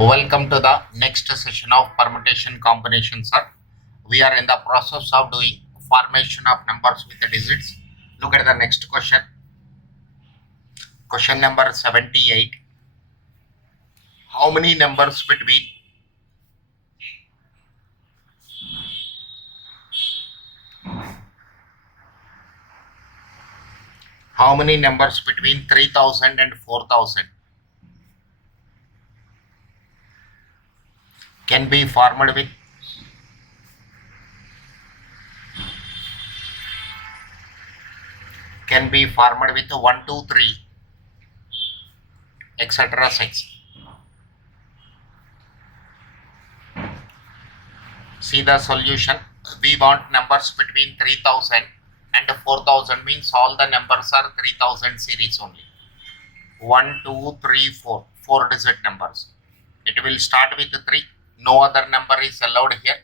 Welcome to the next session of permutation combination, sir. We are in the process of doing formation of numbers with the digits. Look at the next question. Question number 78. How many numbers between how many numbers between 3000 and 4000 can be formed with with 1, 2, 3, etc. 6. See the solution. We want numbers between 3000 and 4000, means all the numbers are 3000 series only. 1, 2, 3, 4. 4-digit numbers. It will start with 3. No other number is allowed here.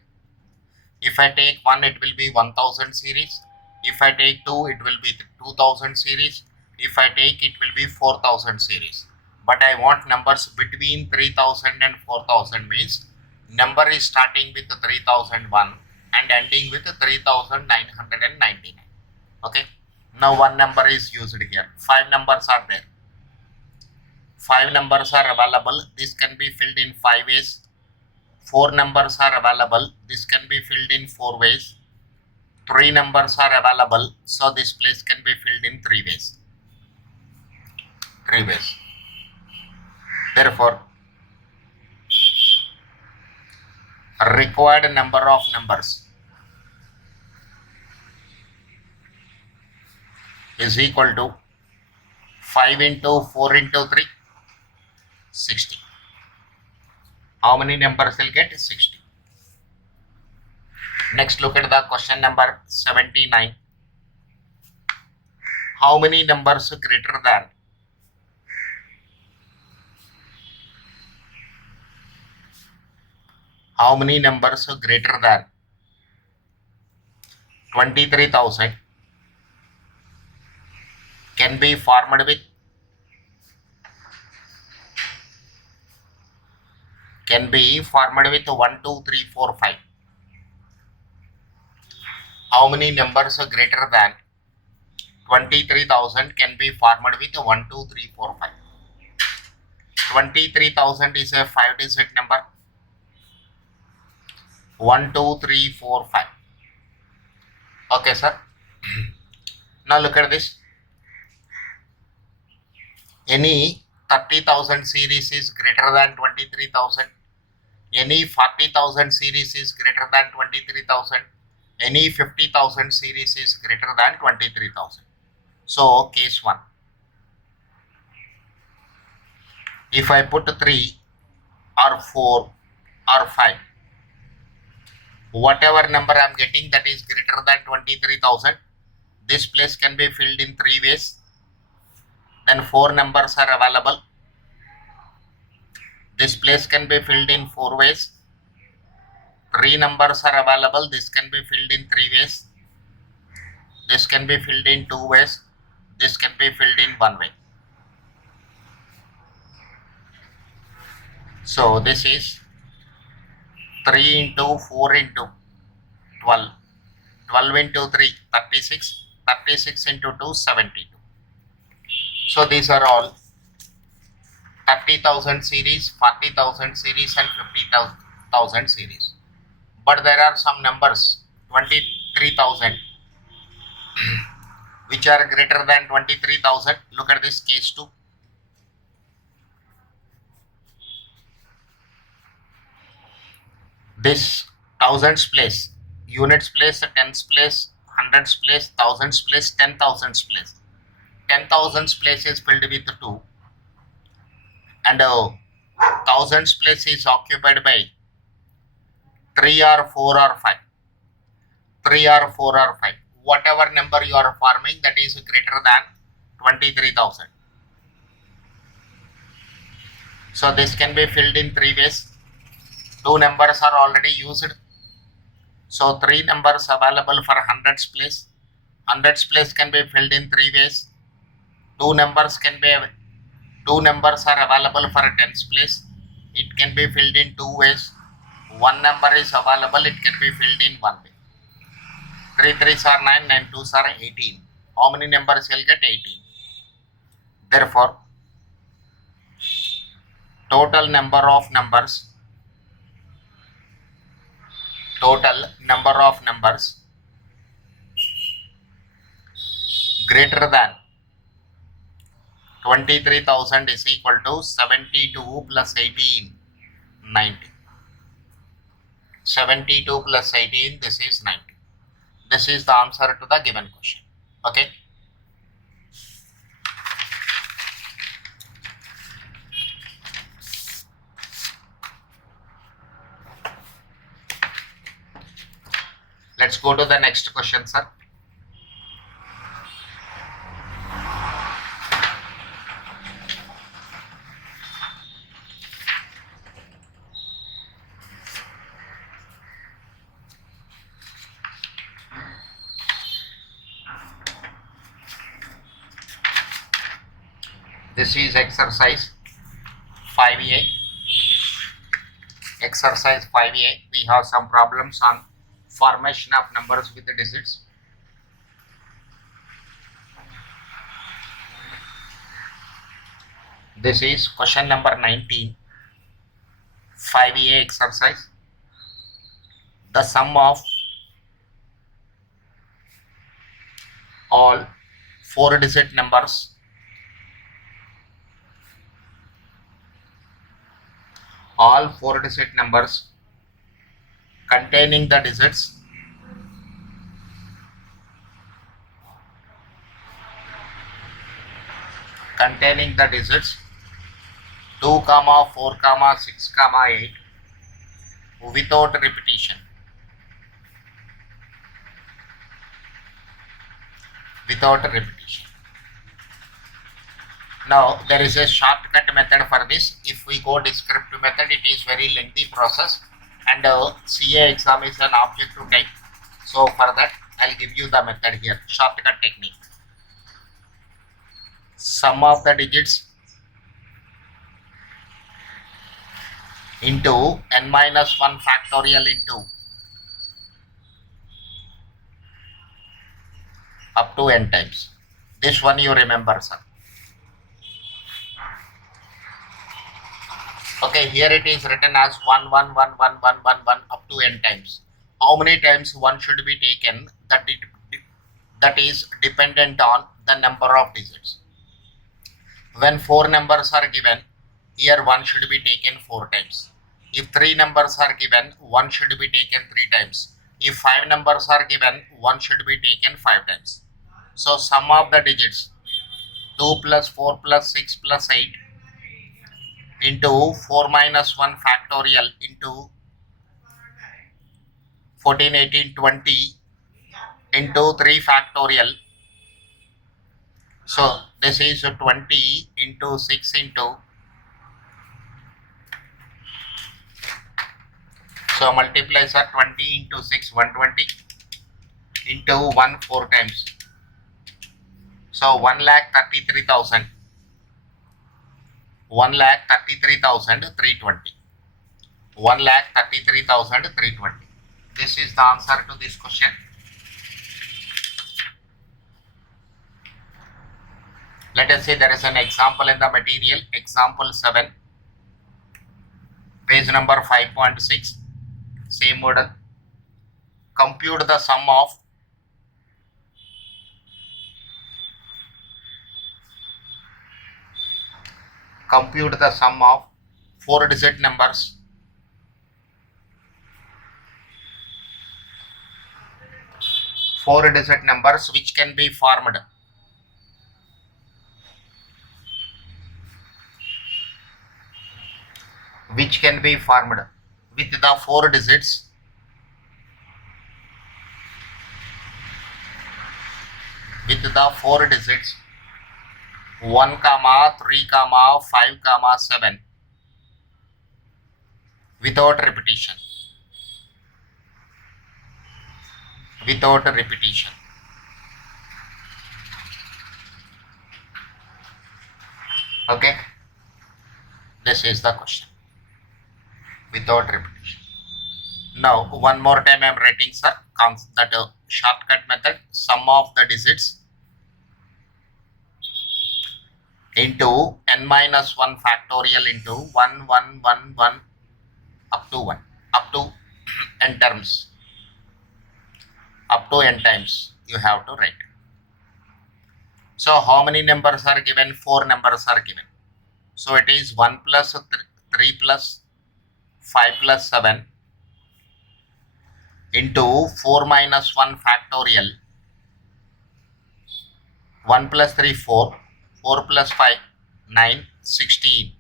If I take 1, it will be 1000 series. If I take 2, it will be 2000 series. If I take, it will be 4000 series. But I want numbers between 3000 and 4000, means number is starting with 3001 and ending with 3999. Okay. Now one number is used here. 5 numbers are there. 5 numbers are available. This can be filled in 5 ways. 4 numbers are available. This can be filled in 4 ways. 3 numbers are available. So this place can be filled in 3 ways. 3 ways. Therefore, required number of numbers is equal to 5 into 4 into 3, 60. How many numbers will get? 60. Next, look at the question number 79. How many numbers greater than 23,000 can be formed with 1, 2, 3, 4, 5. How many numbers greater than 23,000 can be formed with 1, 2, 3, 4, 5? 23,000 is a 5-digit number. 1, 2, 3, 4, 5. Okay, sir. Now look at this. Any 30,000 series is greater than 23,000. Any 40,000 series is greater than 23,000. Any 50,000 series is greater than 23,000. So, case 1. If I put 3 or 4 or 5, whatever number I am getting that is greater than 23,000, this place can be filled in 3 ways. Then 4 numbers are available. This place can be filled in 4 ways. 3 numbers are available. This can be filled in 3 ways. This can be filled in 2 ways. This can be filled in 1 way. So this is 3 into 4 into 12. 12 into 3, 36. 36 into 2, 72. So these are all 30,000 series, 40,000 series and 50,000 series. But there are some numbers, 23,000, which are greater than 23,000. Look at this case 2. This thousands place, units place, tens place, hundreds place, thousands place, 10,000s place. 10,000s place is filled with 2 and thousands place is occupied by 3 or 4 or 5. 3 or 4 or 5. Whatever number you are forming that is greater than 23,000. So this can be filled in 3 ways. 2 numbers are already used. So 3 numbers available for hundreds place. Hundreds place can be filled in 3 ways. 2 numbers are available for a tens place. It can can be filled in two ways. One number is available, it can be filled in one way. 3 3s are 9, 9 2s are 18. How many numbers will get 18? Therefore, total number of numbers greater than 23,000 is equal to 72 plus 18, 90. 72 plus 18, this is 90. This is the answer to the given question. Okay. Let's go to the next question, sir. This is exercise 5A. Exercise 5A. We have some problems on formation of numbers with the digits. This is question number 19. 5A exercise. The sum of all 4-digit numbers containing the digits 2, 4, 6, 8 without repetition. Now there is a shortcut method for this. If we go descriptive method, it is very lengthy process, and CA exam is an objective type. So for that, I'll give you the method here. Shortcut technique. Sum of the digits into n-1 factorial into up to n times. This one you remember, sir. Okay, here it is written as 1, 1, 1, 1, 1, 1, 1 up to n times. How many times 1 should be taken? That is dependent on the number of digits. When 4 numbers are given, here 1 should be taken 4 times. If 3 numbers are given, 1 should be taken 3 times. If 5 numbers are given, 1 should be taken 5 times. So sum of the digits 2 plus 4 plus 6 plus 8 into 4 minus 1 factorial into 14, 18, 20 into 3 factorial. So this is 20 into 6 into, so multiply, sir, 20 into 6, 120 into 1 4 times. So 1,33,000. 1,33,320. 1,33,320. This is the answer to this question. Let us say there is an example in the material. Example 7, page number 5.6. Same model. Compute the sum of compute the sum of 4-digit numbers which can be formed with the 4 digits with the 4 digits 1, 3, 5, 7 without repetition. Okay, this is the question. without repetition. Now one more time I am writing, sir, that shortcut method, sum of the digits into n minus 1 factorial into 1 1 1 1 up to 1 up to n terms, up to n times you have to write. So how many numbers are given? 4 numbers are given. So it is 1 plus 3 plus 5 plus 7 into 4 minus 1 factorial. 1 plus 3 4, 4 plus 5 9, 16.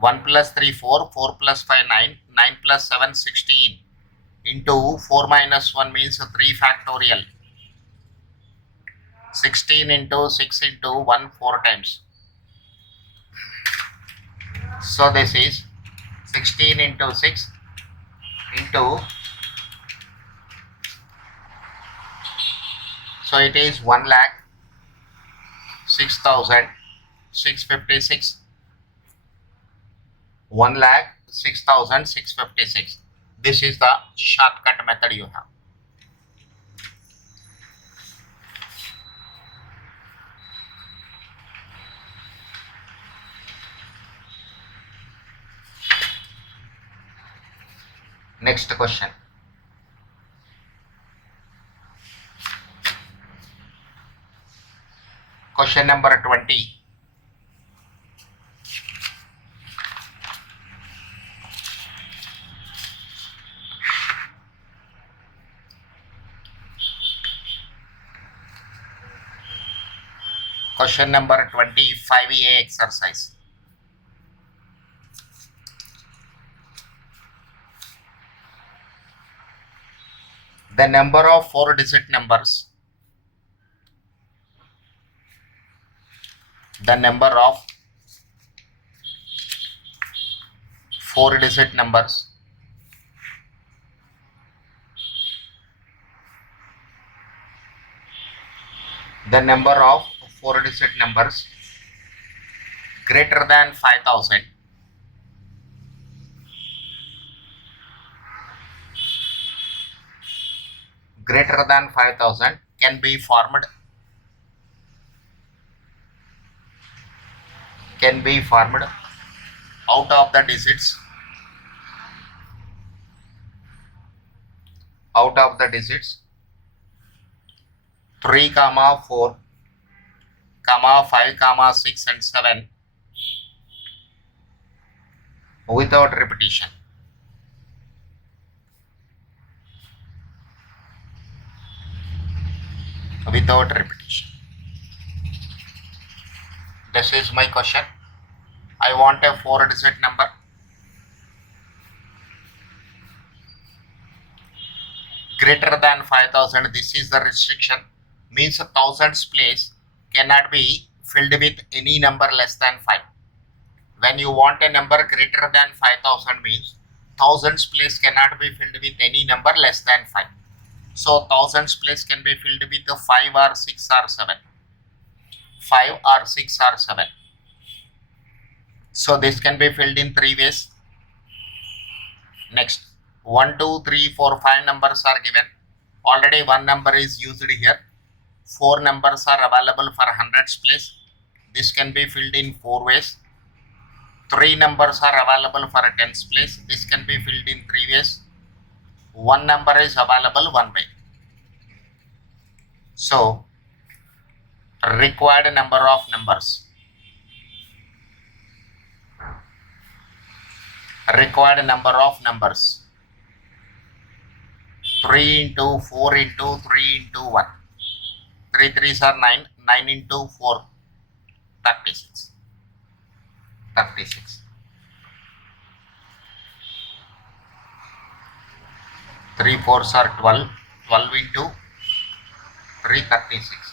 1 plus 3 4, 4 plus 5 9, 9 plus 7 16 into 4 minus 1 means 3 factorial. 16 into 6 into 1 4 times. So this is 16 into 6 into, so it is 1,06,656. 1,06,656. This is the shortcut method you have. Next question. Question number 20. Question number 20, 5A exercise. The number of 4-digit numbers. The number of 4-digit numbers greater than 5,000 can be formed out of the digits 3, 4, 5, 6 and 7 without repetition. This is my question. I want a 4-digit number. Greater than 5,000. This is the restriction. Means a thousands place cannot be filled with any number less than 5. When you want a number greater than 5,000 means thousands place cannot be filled with any number less than 5. So thousands place can be filled with 5 or 6 or 7. 5 or 6 or 7. So this can be filled in 3 ways. Next, 1, 2, 3, 4, 5 numbers are given. Already one number is used here. 4 numbers are available for hundreds place. This can be filled in 4 ways. 3 numbers are available for a tens place. This can be filled in 3 ways. 1 number is available 1 way. So required number of numbers. 3 into 4 into 3 into 1. 3 3s are 9. 9 into 4, 36. 3 4s are 12. 12 into 3, 36.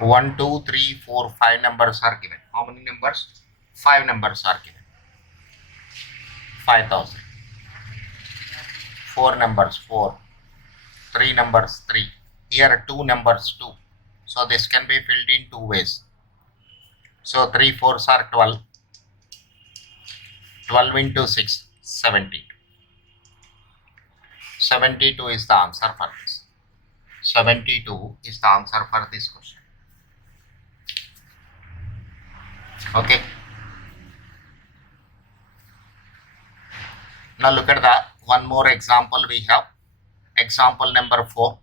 One, 2, 3, 4, 5 numbers are given. How many numbers? 5 numbers are given. 5,000. 4 numbers 4, 3 numbers 3, here 2 numbers 2, so this can be filled in two ways. So 3 4s are 12, 12 into 6, 72. 72 is the answer for this. 72 is the answer for this question. Okay. Now look at the one more example we have. Example number 4,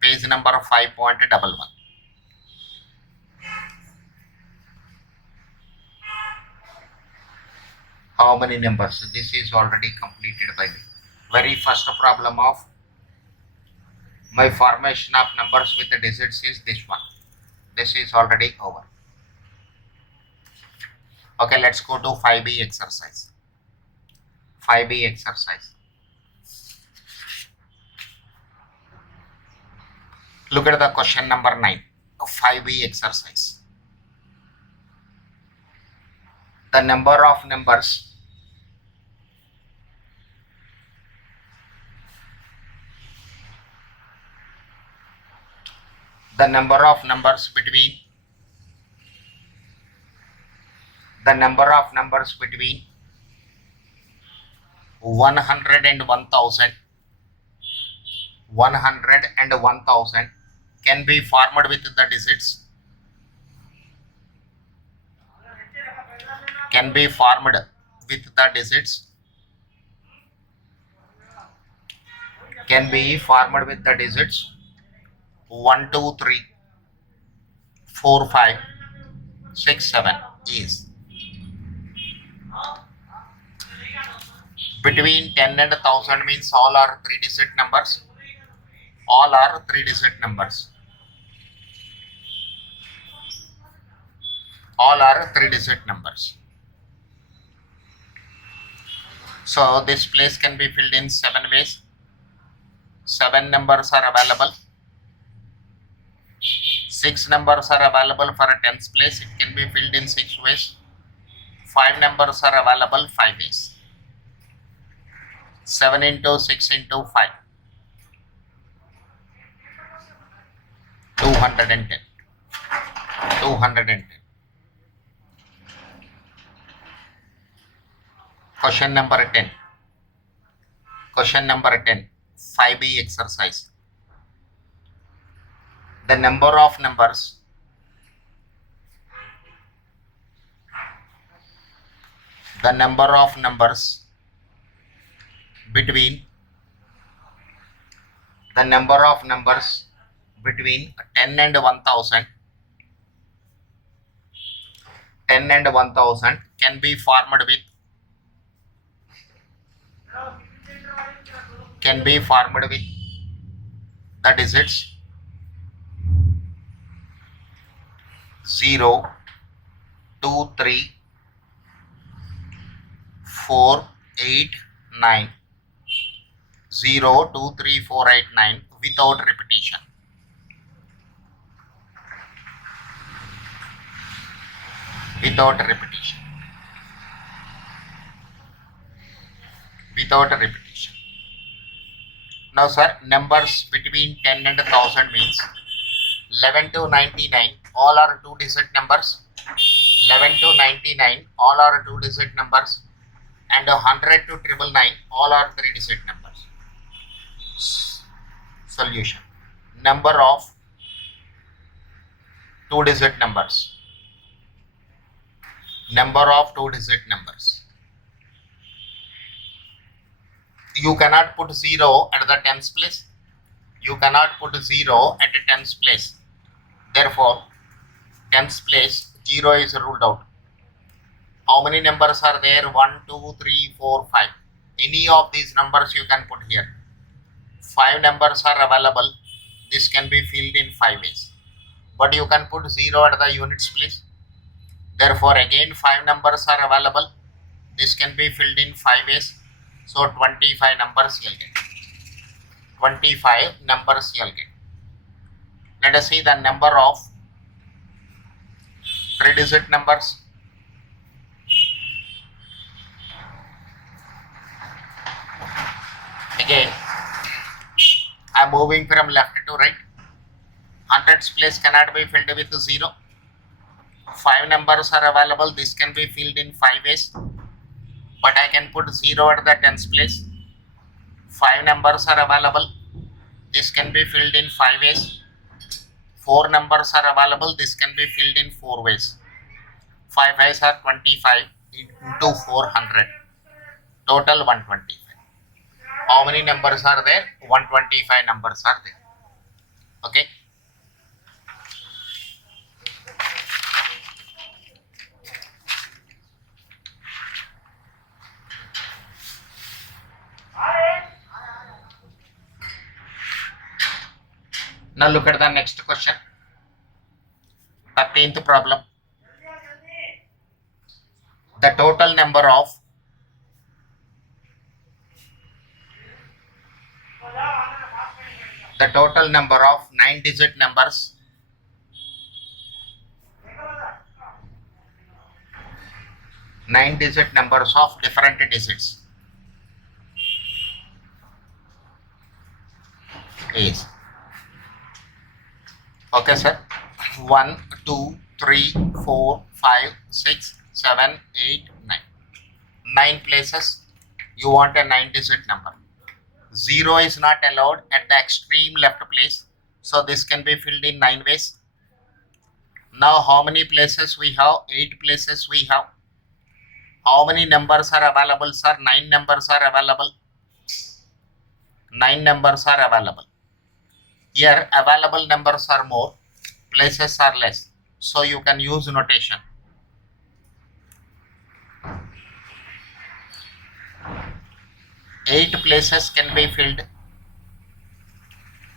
page number 5.11. How many numbers? This is already completed by me. Very first problem of my formation of numbers with the digits is this one. This is already over. Okay, let's go to 5B exercise. 5B exercise. Look at the question number 9 of 5B exercise. The number of numbers between 100 and 1000, 100 and 1000 can be formed with the digits, can be formed with the digits, can be formed with the digits 1 2 3 4 5 6 7 is between 10 and 1000 means all are 3-digit numbers. All are 3-digit numbers. All are 3-digit numbers. So this place can be filled in 7 ways. 7 numbers are available. 6 numbers are available for a tens place. It can be filled in 6 ways. 5 numbers are available 5 ways. 7 into 6 into 5. 210. 210. Question number 10. Question number 10. 5B exercise. The number of numbers between 10 and 1000 can be formed with the digits 0 2 3 4 8 9, 0 2 3 4 8 9 without repetition. Without repetition. Now sir, numbers between 10 and 1000 means 11 to 99 all are 2-digit numbers. 11 to 99 all are 2-digit numbers, and 100 to 999 all are 3-digit numbers. Solution. Number of 2-digit numbers. Number of 2-digit numbers. You cannot put 0 at the tens place. You cannot put 0 at the tens place. Therefore, tens place 0 is ruled out. How many numbers are there? 1, 2, 3, 4, 5. Any of these numbers you can put here. 5 numbers are available. This can be filled in 5 ways. But you can put 0 at the units place. Therefore, again 5 numbers are available. This can be filled in 5 ways. So 25 numbers you'll get. 25 numbers you'll get. Let us see the number of 3-digit numbers. Again, I am moving from left to right. Hundreds place cannot be filled with 0. 5 numbers are available. This can be filled in 5 ways. But I can put 0 at the tens place. 5 numbers are available. This can be filled in 5 ways. 4 numbers are available. This can be filled in 4 ways. 5 ways are 25 into 400. Total 125. How many numbers are there? 125 numbers are there. Okay. Now look at the next question. 13th problem. The total number of the total number of 9-digit numbers of different digits is, okay sir, 1, 2, 3, 4, 5, 6, 7, 8, 9. 9 places you want a 9-digit number. 0 is not allowed at the extreme left place, so this can be filled in 9 ways. Now how many places we have? 8 places we have. How many numbers are available, sir? 9 numbers are available. 9 numbers are available. Here available numbers are more, places are less, so you can use notation. Eight places can be filled.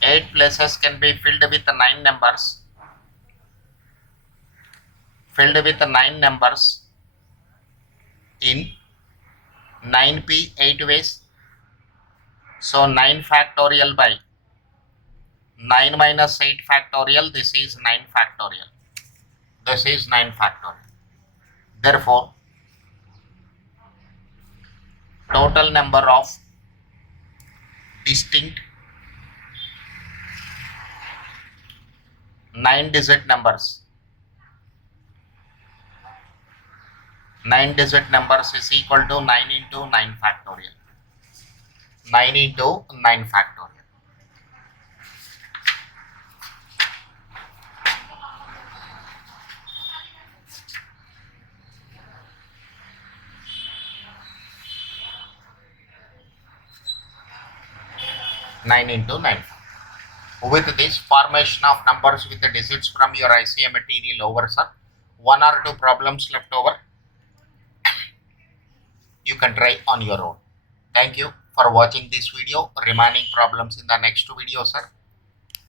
8 places can be filled with 9 numbers. Filled with 9 numbers in 9p 8 ways. So 9 factorial by 9 minus 8 factorial. This is 9 factorial. This is 9 factorial. Therefore, total number of distinct 9-digit numbers. 9-digit numbers is equal to 9 into 9 factorial. 9 into 9 factorial. Nine into 9. With this formation of numbers with the digits from your ICA material over, sir, 1 or 2 problems left over. You can try on your own. Thank you for watching this video. Remaining problems in the next video, sir.